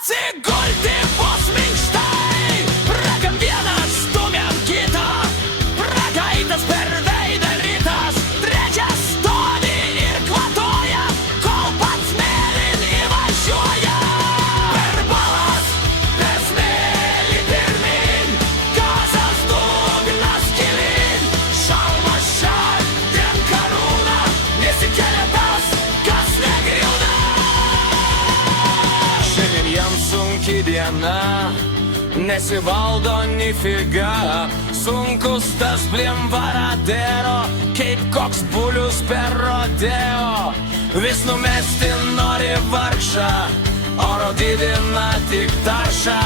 atsigulti vos minkštai. Prakam vienas, stumiam kitą, prakaitas per veidą rytas, trečias stovi ir kvatoja, kol pats mėlyn įvažiuoja. Per balas, per smėlį pirmin, gazas dugnas gilin, šalmas šiandien karūna, nesikelia tas, kas negriūna. Šiandien jam sunki diena, nesivaldo nifiga, sunkus tas bliem varadero, kaip koks bulius per rodeo. Vis numesti nori vargšą, oro didina tik taršą.